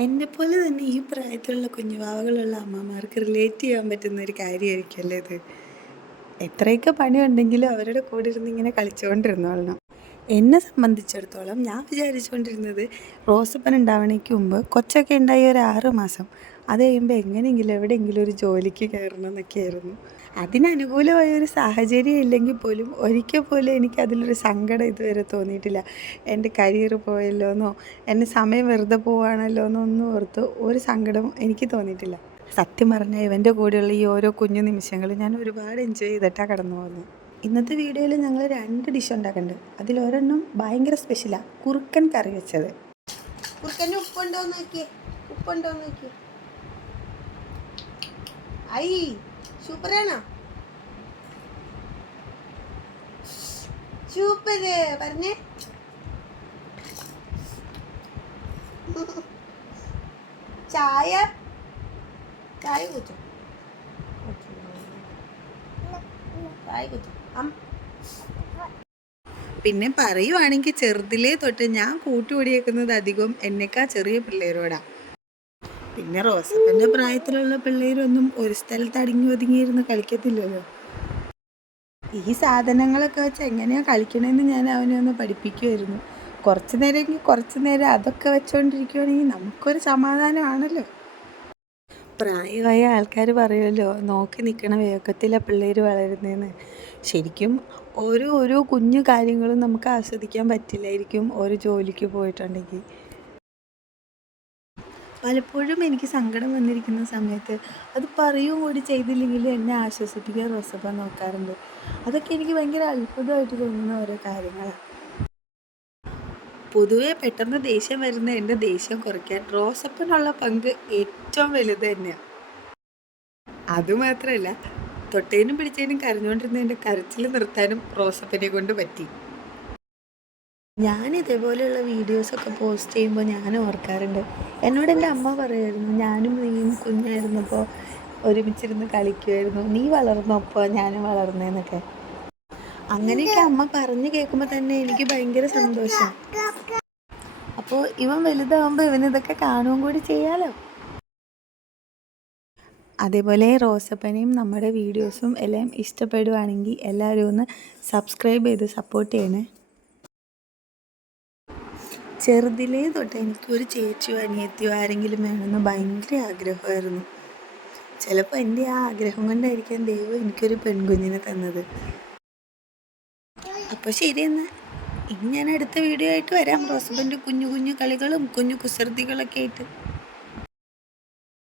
എന്നെപ്പോലെ തന്നെ ഈ പ്രായത്തിലുള്ള കുഞ്ഞുവാവകളുള്ള അമ്മമാർക്ക് റിലേറ്റ് ചെയ്യാൻ പറ്റുന്ന ഒരു കാര്യമായിരിക്കുമല്ലോ ഇത്. എത്രയൊക്കെ പണിയുണ്ടെങ്കിലും അവരുടെ കൂടെ ഇരുന്ന് ഇങ്ങനെ കളിച്ചുകൊണ്ടിരുന്നോളണം. എന്നെ സംബന്ധിച്ചിടത്തോളം ഞാൻ വിചാരിച്ചുകൊണ്ടിരുന്നത് റോസപ്പൻ ഉണ്ടാവണേക്ക് മുമ്പ് കൊച്ചൊക്കെ ഉണ്ടായി ഒരു 6 മാസം അത് കഴിയുമ്പോൾ എങ്ങനെയെങ്കിലും എവിടെയെങ്കിലും ഒരു ജോലിക്ക് കയറണം എന്നൊക്കെയായിരുന്നു. അതിനനുകൂലമായ ഒരു സാഹചര്യം ഇല്ലെങ്കിൽ പോലും ഒരിക്കൽ പോലും എനിക്ക് അതിലൊരു സങ്കടം ഇതുവരെ തോന്നിയിട്ടില്ല. എൻ്റെ കരിയർ പോയല്ലോ എന്നോ എൻ്റെ സമയം വെറുതെ പോവുകയാണല്ലോ എന്നൊന്നും ഓർത്ത് ഒരു സങ്കടവും എനിക്ക് തോന്നിയിട്ടില്ല. സത്യം പറഞ്ഞാൽ ഇവൻ്റെ കൂടെയുള്ള ഈ ഓരോ കുഞ്ഞു നിമിഷങ്ങൾ ഞാൻ ഒരുപാട് എൻജോയ് ചെയ്തിട്ടാണ് കടന്നു പോകുന്നത്. ഇന്നത്തെ വീഡിയോയിൽ ഞങ്ങൾ 2 ഡിഷ് ഉണ്ടാക്കുന്നുണ്ട്. അതിലൊരെണ്ണം ഭയങ്കര സ്പെഷ്യലാണ്, കുറുക്കൻ കറി വെച്ചത്. കുറുക്കൻ്റെ ഉപ്പുണ്ടോ നോക്കിയേ, ഉപ്പുണ്ടോ നോക്കിയേ. ഐ സൂപ്പറാണോ? സൂപ്പറ് പറഞ്ഞേ. ചായ ചായ കുടിച്ചോ, ചായ കുടിച്ചോ. പിന്നെ പറയുവാണെങ്കിൽ ചെറുതിലേ തൊട്ട് ഞാൻ കൂട്ടുകൂടിയേക്കുന്നത് അധികം എന്നെക്കാ ചെറിയ പിള്ളേരോടാണ്. പിന്നെ റോസപ്പൻ്റെ പ്രായത്തിലുള്ള പിള്ളേരൊന്നും ഒരു സ്ഥലത്ത് അടങ്ങി ഒതുങ്ങിയിരുന്ന് കളിക്കത്തില്ലല്ലോ. ഈ സാധനങ്ങളൊക്കെ വെച്ച് എങ്ങനെയാണ് കളിക്കണമെന്ന് ഞാൻ അവനെ ഒന്ന് പഠിപ്പിക്കുമായിരുന്നു. കുറച്ച് നേരമെങ്കിൽ കുറച്ച് നേരം അതൊക്കെ വെച്ചുകൊണ്ടിരിക്കുകയാണെങ്കിൽ നമുക്കൊരു സമാധാനമാണല്ലോ. പ്രായമായ ആൾക്കാർ പറയുമല്ലോ, നോക്കി നിൽക്കണ വേഗത്തിലാണ് പിള്ളേർ വളരുന്നതെന്ന്. ശരിക്കും ഓരോ കുഞ്ഞു കാര്യങ്ങളും നമുക്ക് ആസ്വദിക്കാൻ പറ്റില്ലായിരിക്കും ഓരോ ജോലിക്ക് പോയിട്ടുണ്ടെങ്കിൽ. പലപ്പോഴും എനിക്ക് സങ്കടം വന്നിരിക്കുന്ന സമയത്ത് അത് പറയുകയും കൂടി ചെയ്തില്ലെങ്കിൽ എന്നെ ആശ്വസിപ്പിക്കാൻ റോസപ്പൻ നോക്കാറുണ്ട്. അതൊക്കെ എനിക്ക് ഭയങ്കര അത്ഭുതമായിട്ട് തോന്നുന്ന ഓരോ കാര്യങ്ങളാണ്. പൊതുവെ പെട്ടെന്ന് ദേഷ്യം വരുന്ന എൻ്റെ ദേഷ്യം കുറയ്ക്കാൻ റോസപ്പനുള്ള പങ്ക് ഏറ്റവും വലുത് തന്നെയാണ്. അതുമാത്രമല്ല, തൊട്ടേനും പിടിച്ചേനും കരഞ്ഞുകൊണ്ടിരുന്ന എൻ്റെ കരച്ചിൽ നിർത്താനും റോസപ്പനെ കൊണ്ട് പറ്റി. ഞാൻ ഇതേപോലെയുള്ള വീഡിയോസൊക്കെ പോസ്റ്റ് ചെയ്യുമ്പോൾ ഞാൻ ഓർക്കാറുണ്ട്, എന്നോട് എൻ്റെ അമ്മ പറയുമായിരുന്നു, ഞാനും നീയും കുഞ്ഞായിരുന്നപ്പോൾ ഒരുമിച്ചിരുന്ന് കളിക്കുമായിരുന്നു, നീ വളർന്നപ്പോൾ ഞാനും വളർന്നതെന്നൊക്കെ. അങ്ങനെയൊക്കെ അമ്മ പറഞ്ഞു കേൾക്കുമ്പോൾ തന്നെ എനിക്ക് ഭയങ്കര സന്തോഷം. അപ്പോൾ ഇവൻ വലുതാകുമ്പോൾ ഇവനിതൊക്കെ കാണുകയും കൂടി ചെയ്യാലോ. അതേപോലെ റോസപ്പനെയും നമ്മുടെ വീഡിയോസും എല്ലാം ഇഷ്ടപ്പെടുവാണെങ്കിൽ എല്ലാവരും ഒന്ന് സബ്സ്ക്രൈബ് ചെയ്ത് സപ്പോർട്ട് ചെയ്യണേ. ചെറുതിലേ തൊട്ട് എനിക്കൊരു ചേച്ചിയോ അനിയത്തിയോ ആരെങ്കിലും വേണമെന്ന് ഭയങ്കര ആഗ്രഹമായിരുന്നു. ചിലപ്പോൾ എൻ്റെ ആ ആഗ്രഹം കൊണ്ടായിരിക്കാം ദൈവം എനിക്കൊരു പെൺകുഞ്ഞിനെ തന്നത്. അപ്പോൾ ശരി എന്നാൽ, ഇനി ഞാൻ അടുത്ത വീഡിയോ ആയിട്ട് വരാം, റോസപ്പൻ്റെ കുഞ്ഞു കുഞ്ഞു കളികളും കുഞ്ഞു കുസൃതികളൊക്കെ ആയിട്ട്.